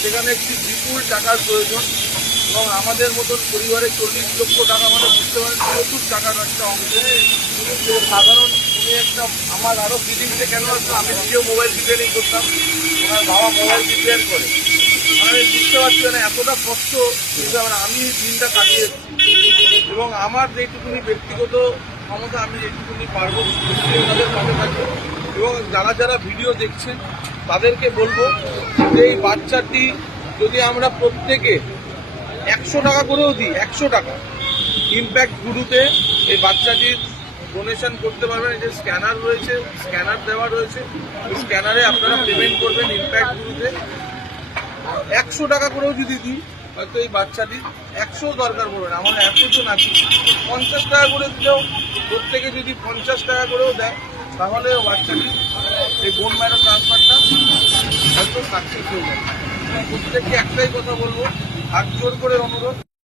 সেখানে একটি বিপুল টাকার প্রয়োজন এবং আমাদের মতন পরিবারে 40 লক্ষ টাকা মানে বুঝতে পারেন প্রচুর টাকার একটা অংশ। সাধারণ উনি একটা আমার আরও ফিলিংসে কেন আসলো, আমি নিজেও মোবাইল রিপেয়ারিং করতাম, আমার বাবা মোবাইল রিপেয়ার করে, আমি বুঝতে পারছি না এতটা কষ্ট আমি দিনটা কাটিয়েছি এবং আমার যেটুকুনি ব্যক্তিগত ক্ষমতা আমি যেটুকুনি পারবো ওনাদের পাশে থাকবো। এবং যারা যারা ভিডিও দেখছেন তাদেরকে বলবো যে এই বাচ্চাটি যদি আমরা প্রত্যেকে 100 টাকা করেও দিই, 100 টাকা ইম্প্যাক্ট গুরুতে এই বাচ্চাটির ডোনেশন করতে পারবেন। এই যে স্ক্যানার রয়েছে, স্ক্যানার দেওয়া রয়েছে, ওই স্ক্যানারে আপনারা পেমেন্ট করবেন ইম্প্যাক্ট গুরুতে। 100 টাকা করেও যদি দিই হয়তো এই বাচ্চাটি 100 দরকার পড়বে না, আমরা 100 জন আছি, 50 টাকা করে দিলেও প্রত্যেকে যদি 50 টাকা করেও দেয় তাহলে বাচ্চাটি এই বোন ম্যারো ট্রান্সফারটা হয়তো সাকসেস হয়ে যাবে। প্রত্যেককে একটাই কথা বলবো, হাত জোর করে অনুরোধ,